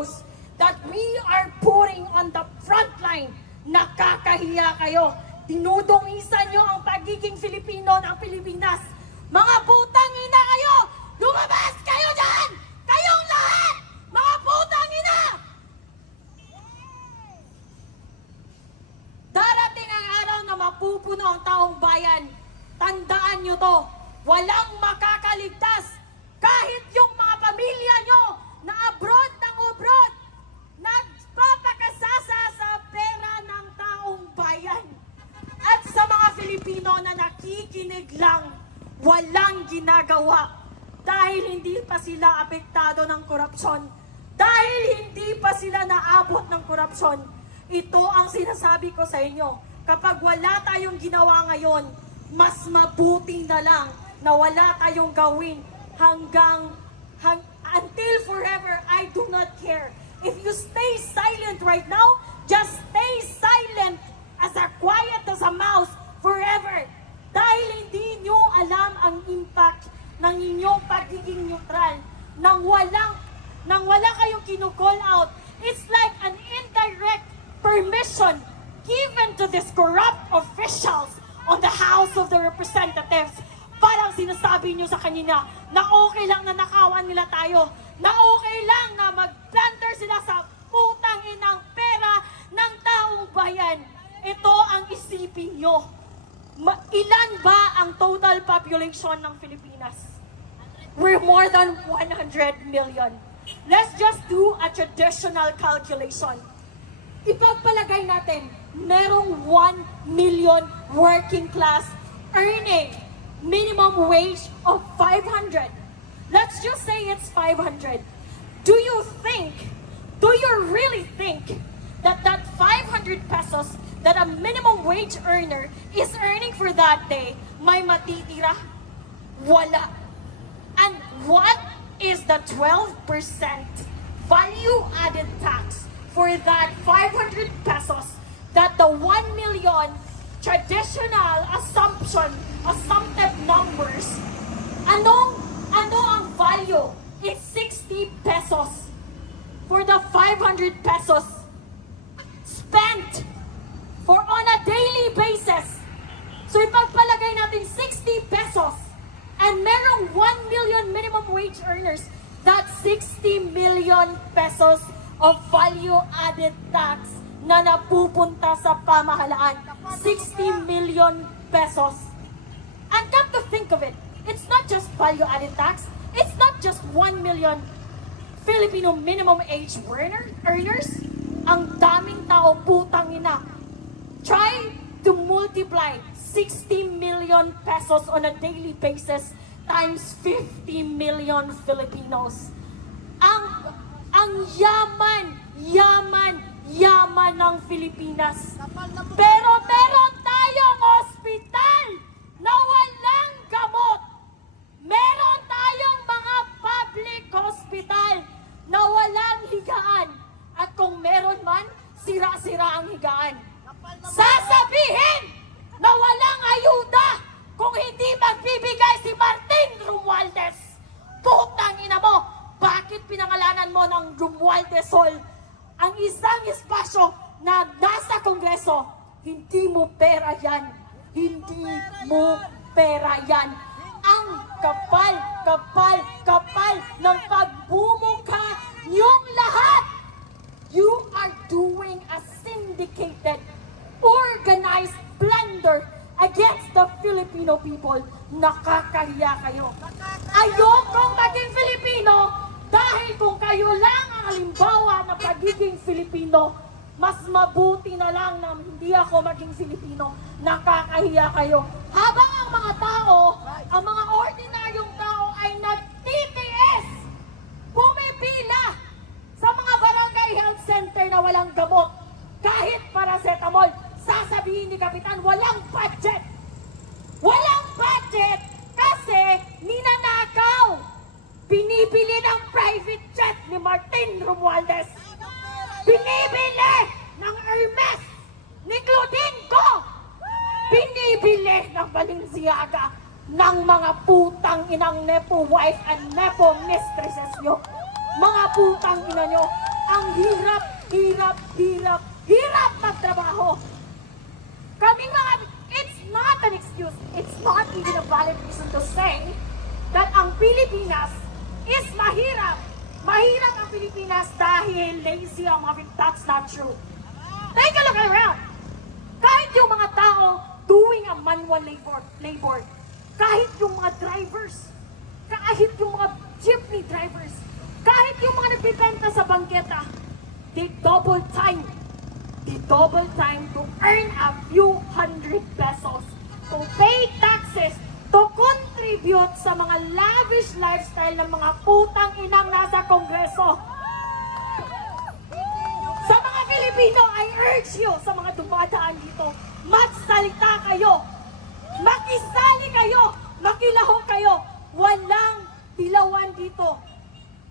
heroes that we are putting on the front line. Nakakahiya kayo. Dinudungisan nyo ang pagiging Filipino ng Pilipinas. Mga putang ina kayo! Lumabas kayo dyan! Kayong lahat! Mga putang ina! Darating ang araw na mapupuno ang taong bayan. Tandaan nyo to. Walang makakaligtas. Kahit yung mga pamilya nyo na abroad ng abroad, nagpapakasasa sa pera ng taong bayan. At sa mga Filipino na nakikinig lang, walang ginagawa. Dahil hindi pa sila apektado ng korupsyon. Dahil hindi pa sila naabot ng korupsyon. Ito ang sinasabi ko sa inyo. Kapag wala tayong ginawa ngayon, mas mabuti na lang na wala tayong gawin until forever. I do not care. If you stay silent right now, just stay silent as quiet as a mouse forever. Dahil hindi nyo alam ang impact ng inyong pagiging neutral. Nang wala kayong kinu-call out, it's like an indirect permission given to these corrupt officials on the House of the Representatives. Parang sinasabi nyo sa kanina na okay lang na nakawan nila tayo, na okay lang na mag-planter sila sa putang inang pera ng taong bayan. Ito ang isipin nyo. Ilan ba ang total population ng Pilipinas? We're more than 100 million. Let's just do a traditional calculation. Ipagpalagay natin, merong 1 million working class earning minimum wage of 500. Let's just say it's 500. Do you really think that 500 pesos that a minimum wage earner is earning for that day may matitira? Wala. And what is the 12% value-added tax for that 500 pesos that the 1 million traditional assumptive numbers, ano ang value? It's 60 pesos for the 500 pesos spent for on a daily basis. So ipagpalagay natin 60 pesos and merong 1 million minimum wage earners, that's 60 million pesos of value-added tax na napupunta sa pamahalaan. 60 million pesos. And come to think of it, it's not just value-added tax, it's not just 1 million Filipino minimum age earners. Ang daming tao, putang ina. Try to multiply 60 million pesos on a daily basis times 50 million Filipinos. Ang yaman ng Pilipinas. Pero meron tayong ospital na walang gamot. Meron tayong mga public hospital na walang higaan. At kung meron man, sira-sira ang higaan. Sasabihin na walang ayuda kung hindi magbibigay si Martin Romualdez. Putang ina mo, bakit pinangalanan mo ng Romualdez Hall ang isang espasyo na nasa Kongreso? Hindi mo pera yan. Hindi mo pera yan. Ang kapal ng pagbumukha niyong lahat. You are doing a syndicated, organized blunder against the Filipino people. Nakakahiya kayo. Ayokong maging Filipino dahil kung kayo lang ang halimbawa ng pagiging Filipino, mas mabuti na lang na hindi ako maging Filipino. Nakakahiya kayo. Habang ang mga tao, ang mga ordinaryong tao ay nagtitiis, pumipila sa mga barangay health center na walang gamot. Kahit paracetamol, sasabihin ni Kapitan, walang budget. Walang budget kasi ninanakaw. Binibili ng private jet ni Martin Romualdez. Binibili ng Hermes ni Clodenco. Binibili ng Balenciaga ng mga putang inang nepo wife and nepo mistresses nyo. Mga putang ina nyo. ang hirap, hirap, hirap, hirap magtrabaho. Kaming mga, it's not an excuse, it's not even a valid reason to say that ang Pilipinas is mahirap. Mahirap ang Pilipinas dahil lazy ang mga Pilipino. That's not true. Take a look around. Kahit yung mga tao doing a manual labor, kahit yung mga drivers, kahit yung mga jeepney drivers, kahit yung mga nagbibenta sa bangketa, they double time to earn a few hundred pesos, to pay taxes, to contribute sa mga lavish lifestyle ng mga putang inang nasa Kongreso. Sa mga Pilipino, I urge you, sa mga dumadaan dito, magsalita kayo, makisali kayo, makilaho kayo. Walang dilawan dito,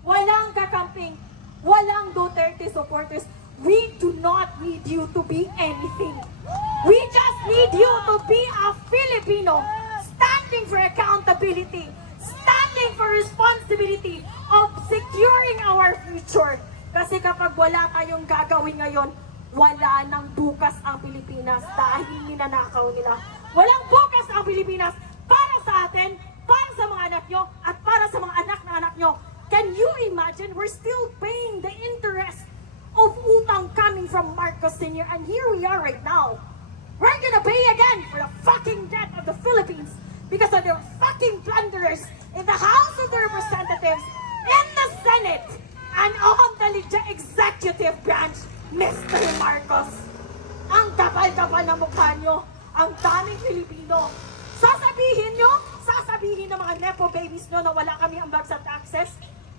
walang kakamping, walang Duterte supporters. We do not need you to be anything. We just need you to be a Filipino, standing for accountability, standing for responsibility of securing our future. Kasi kapag wala tayong gagawin ngayon, wala nang bukas ang Pilipinas dahil ninanakaw nila. Walang bukas ang Pilipinas para sa atin, para sa mga anak nyo, at para sa mga anak na anak nyo. Can you imagine? We're still paying the interest of utang coming from Marcos Sr. And here we are right now. We're gonna pay again for the fucking debt of the Philippines because of their fucking blunderers in the House of the Representatives, in the Senate, and on the executive branch, Mr. Marcos. Ang kapal-kapal na mukha nyo, ang daming Pilipino. Sasabihin ng mga Nepo babies nyo na wala kami ambag sa taxes.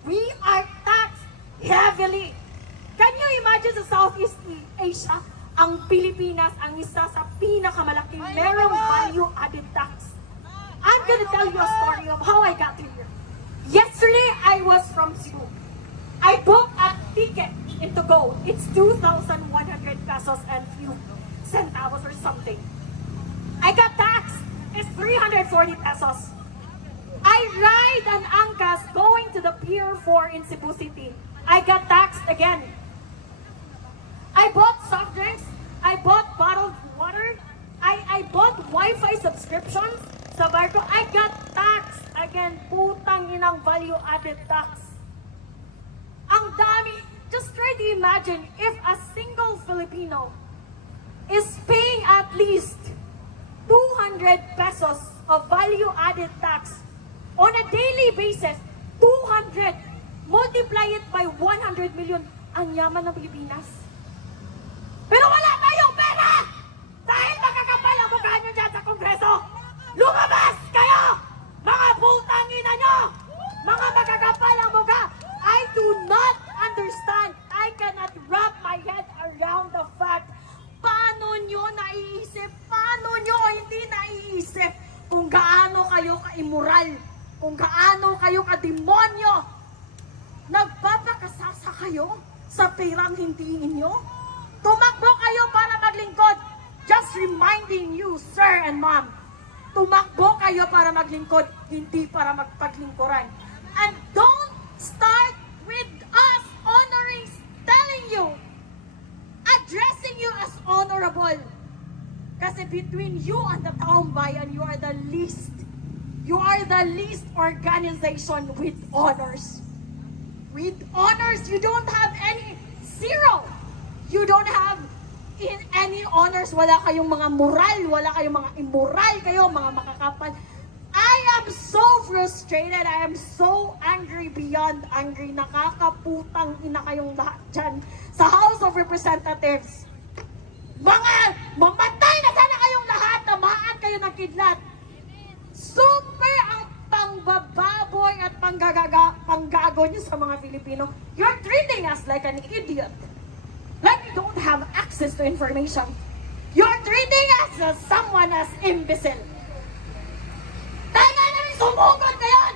We are taxed heavily. Can you imagine sa Southeast Asia, ang Pilipinas ang isa sa pinakamalaking merong value-added tax. I'm gonna tell you a story of how I got here. Yesterday, I was from Cebu. I booked a ticket to go. It's 2,100 pesos and few centavos or something. I got taxed. It's 340 pesos. I ride an Angkas going to the Pier 4 in Cebu City. I got taxed again. I bought soft drinks. I bought bottled water. I bought Wi-Fi subscriptions sa barko. I got taxed again. Putang inang value-added tax. Ang dami. Just try to imagine if a single Filipino is paying at least 200 pesos of value-added tax on a daily basis. 200. Multiply it by 100 million. Ang yaman ng Pilipinas. Pero wala tayong pera! Dahil makakapal ang mukha nyo dyan sa Kongreso! Lumabas kayo! Mga putang ina nyo! Mga makakapal ang mukha! I do not understand. I cannot wrap my head around the fact paano nyo naiisip, paano nyo hindi naiisip kung gaano kayo ka-immoral, kung gaano kayo ka-demonyo. Nagpapakasasa kayo sa perang hindi inyo. Tumakbo kayo para maglingkod. Just reminding you, sir and ma'am, tumakbo kayo para maglingkod, hindi para magpaglingkuran. And don't start with us honoring, telling you, addressing you as honorable. Kasi between you and the taong bayan, you are the least. You are the least organization with honors. With honors, you don't have any, zero. You don't have in any honors. Wala kayong mga moral, wala kayong mga immoral kayo, mga makakapal. I am so frustrated. I am so angry beyond angry. Nakakaputang ina kayong lahat dyan sa House of Representatives. Mga mamatay na sana kayong lahat, tamaan kayo ng kidlat. Super ang pangbababoy at panggago nyo sa mga Filipino. You're treating us like an idiot. Like we don't have access to information. You're treating us as someone as imbecile. Tama namin sumugod ngayon!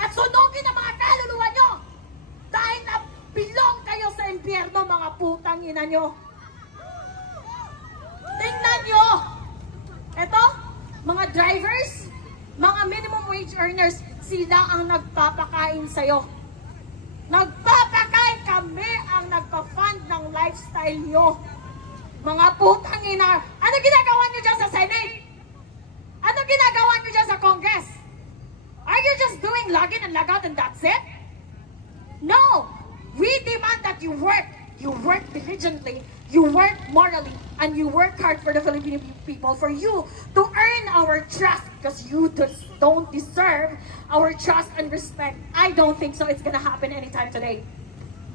At sunugin ang mga kaluluwa nyo! Dahil nabilong kayo sa impyerno, mga putang ina nyo! Tingnan nyo! Eto, mga drivers, mga minimum wage earners, sila ang nagpapakain sa'yo. Nagpapakain kami lifestyle nyo. Mga putang ina. Ano ginagawa nyo dyan sa Senate? Ano ginagawa nyo dyan sa Congress? Are you just doing log in and log out and that's it? No! We demand that you work diligently, you work morally, and you work hard for the Filipino people, for you to earn our trust, because you just don't deserve our trust and respect. I don't think so it's gonna happen anytime today.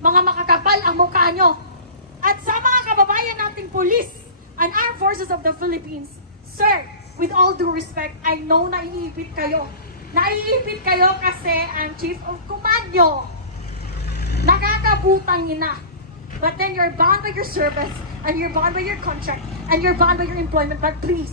Mga makakapal ang mukha nyo. At sa mga kababayan nating police and armed forces of the Philippines, sir, with all due respect, I know naiipit kayo. Naiipit kayo kasi ang chief of command nyo nakakabutang ina. But then you're bound by your service, and you're bound by your contract, and you're bound by your employment. But please,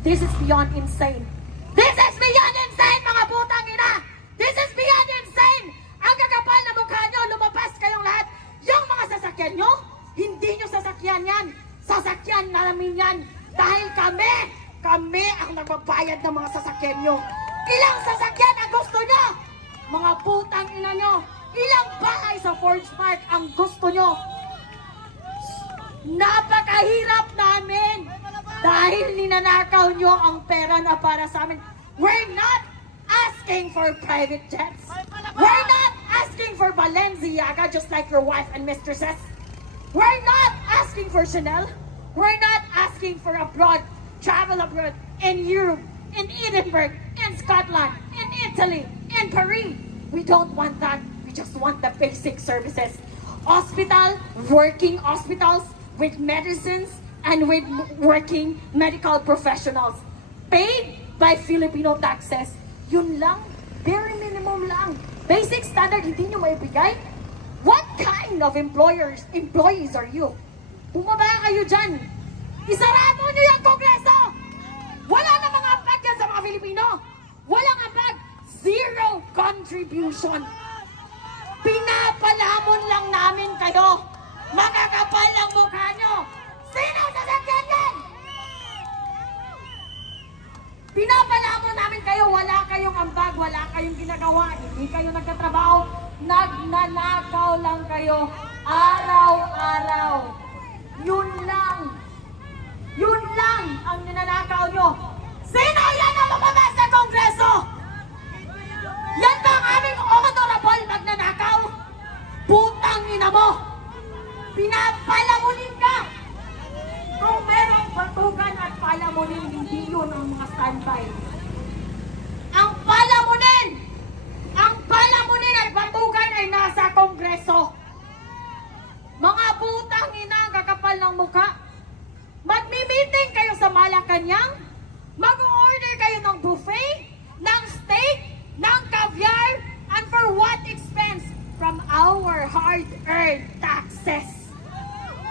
this is beyond insane. This is beyond insane, mga putang ina! This is beyond insane! Ang kakapal na mukha nyo, lumabas kayong lahat. Yung mga sasakyan nyo, hindi nyo sasakyan yan. Sasakyan namin yan. Dahil kami ang nagbabayad ng mga sasakyan nyo. Ilang sasakyan ang gusto nyo? Mga putang ina nyo. Ilang bahay sa Forge Park ang gusto nyo? Napakahirap namin dahil ninanakaw nyo ang pera na para sa amin. We're not asking for private jets. We're not asking for Balenciaga just like your wife and mistresses. We're not asking for Chanel. We're not asking for travel abroad in Europe, in Edinburgh, in Scotland, in Italy, in Paris. We don't want that. We just want the basic services. Working hospitals with medicines and with working medical professionals. Paid by Filipino taxes. Yun lang. Very minimum lang. Basic standard, hindi nyo maibigay? What kind of employees are you? Bumaba kayo dyan. Isarado nyo yung Kongreso! Wala na mga ambag yan sa mga Filipino. Walang ambag. Zero contribution. Pinapalamon lang namin kayo. Makakapal ang mukha nyo. Sino sasakyan yan? Pinapalamon namin kayo. Wala kayong ambag. Wala kayong ginagawa. Hindi kayo nagtatrabaho. Nagnanakaw lang kayo. Araw-araw. Yun lang. Yun lang ang ninanakaw nyo. Sino yan ang lumabas sa Kongreso? Yan ba ang aming honorable magnanakaw? Putang ina mo! Pinapalamunin ka! Kung merong batugan at palamunin, hindi yun ang mga standby. Ang palamunin at batugan ay nasa Kongreso. Mga putang ina, kakapal ng mukha. Magmi-meeting kayo sa Malacanang, mag-order kayo ng buffet, ng steak, ng caviar, and for what expense? From our hard-earned taxes.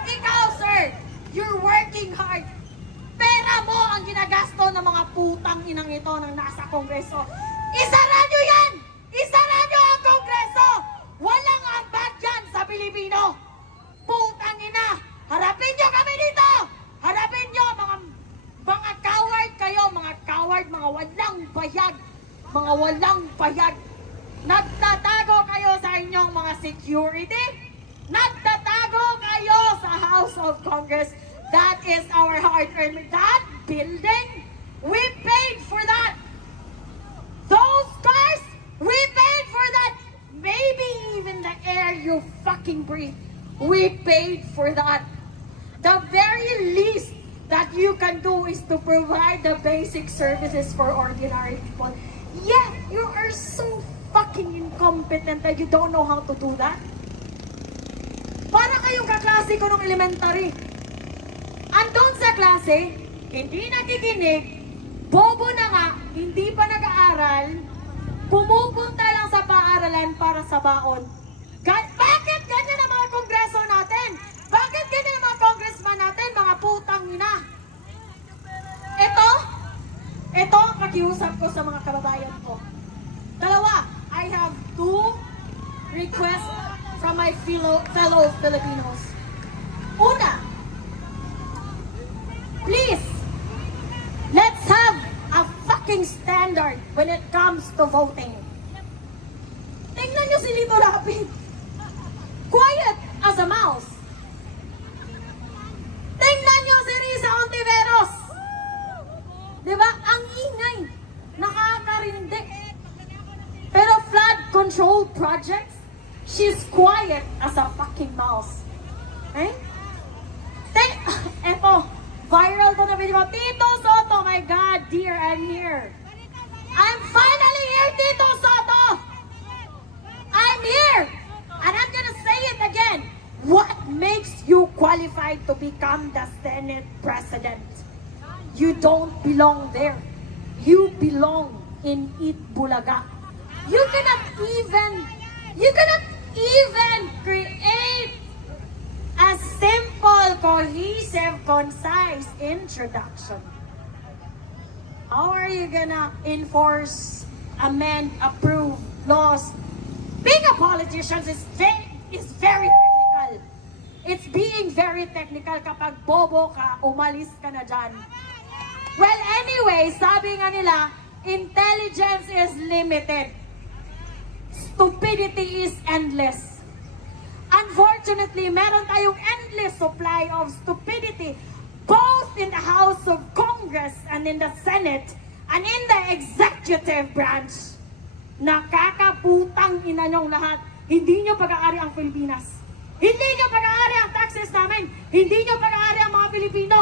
Ikaw, sir, you're working hard. Pera mo ang ginagasto ng mga putang inang ito nang nasa Kongreso. Isara nyo yan! Isara nyo ang Kongreso! Walang ambag yan sa Pilipino! Putang ina! Harapin nyo kami dito! Harapin nyo, mga coward kayo, mga coward, mga walang bayag, mga walang bayag. Nagtatago kayo sa inyong mga security. Nagtatago kayo sa House of Congress. That is our hard-earned. That building, we paid for that. Those cars, we paid for that. Maybe even the air you fucking breathe, we paid for that. The very least that you can do is to provide the basic services for ordinary people. Yet, you are so fucking incompetent that you don't know how to do that. Para kayong kaklase ko nung elementary. Andun sa klase, hindi nakikinig, bobo na nga, hindi pa nag-aaral, pumupunta lang sa paaralan para sa baon. Bakit ganyan ang mga kongreso natin? Bakit ganyan ang mga congressman natin, mga putang ina? Ito ang pakiusap ko sa mga kababayan ko. Dalawa, I have two requests from my fellow Filipinos. Una, please, let's have a fucking standard when it comes to voting. Tingnan nyo si Lito Lapid. Quiet as a mouse. projects, she's quiet as a fucking mouse. Eh? Eto, viral to na video. Tito Soto, my God, dear, I'm here. I'm finally here, Tito Soto! I'm here! And I'm gonna say it again. What makes you qualified to become the Senate President? You don't belong there. You belong in Itbulaga. You cannot even create a simple, cohesive, concise introduction. How are you gonna enforce, amend, approve laws? Being a politician is very technical. It's being very technical. Kapag bobo ka, umalis ka na dyan. Well, anyway, sabi nga nila, intelligence is limited. Stupidity is endless. Unfortunately, meron tayong endless supply of stupidity both in the House of Congress and in the Senate and in the executive branch. Nakakaputang ina nyong lahat. Hindi nyo pag-aari ang Pilipinas. Hindi nyo pag-aari ang taxes namin. Hindi nyo pag-aari ang mga Pilipino.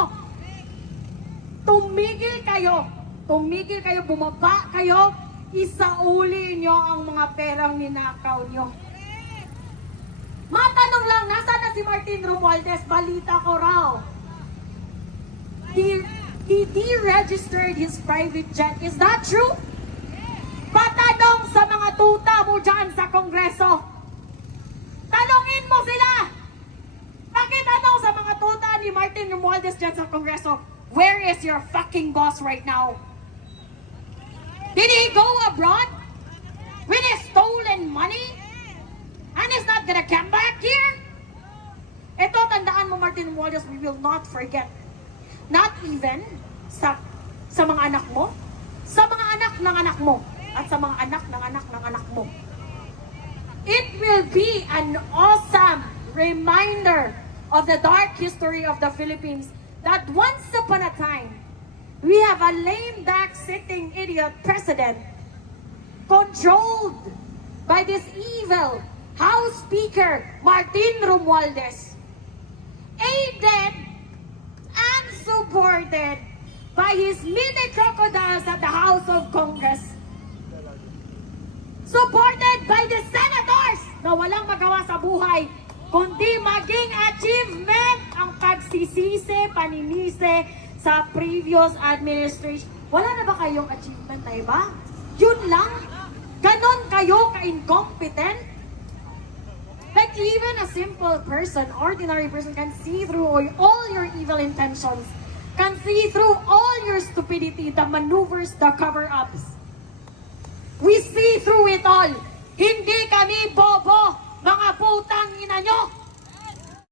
Tumigil kayo. Tumigil kayo, bumaba kayo. Isauli nyo ang mga perang ninakaw nyo. Matanong lang, nasaan na si Martin Romualdez? Balita ko raw. He deregistered his private jet. Is that true? Patanong sa mga tuta mo dyan sa Kongreso. Tanungin mo sila. Pakitanong sa mga tuta ni Martin Romualdez dyan sa Kongreso. Where is your fucking boss right now? Did he go abroad with his stolen money? And he's not gonna come back here? Ito, tandaan mo, Martin Romualdez, we will not forget. Not even sa mga anak mo, sa mga anak ng anak mo, at sa mga anak ng anak ng anak mo. It will be an awesome reminder of the dark history of the Philippines that once upon a time, we have a lame-duck sitting idiot president controlled by this evil House Speaker, Martin Romualdez, aided and supported by his mini crocodiles at the House of Congress, supported by the senators na walang magawa sa buhay, kundi maging achievement ang pagsisisi, paninisi sa previous administration. Wala na ba kayong achievement na iba? Yun lang? Ganon kayo ka-incompetent? Like even a simple person, ordinary person can see through all your evil intentions, can see through all your stupidity, the maneuvers, the cover-ups. We see through it all. Hindi kami bobo, mga putang ina nyo.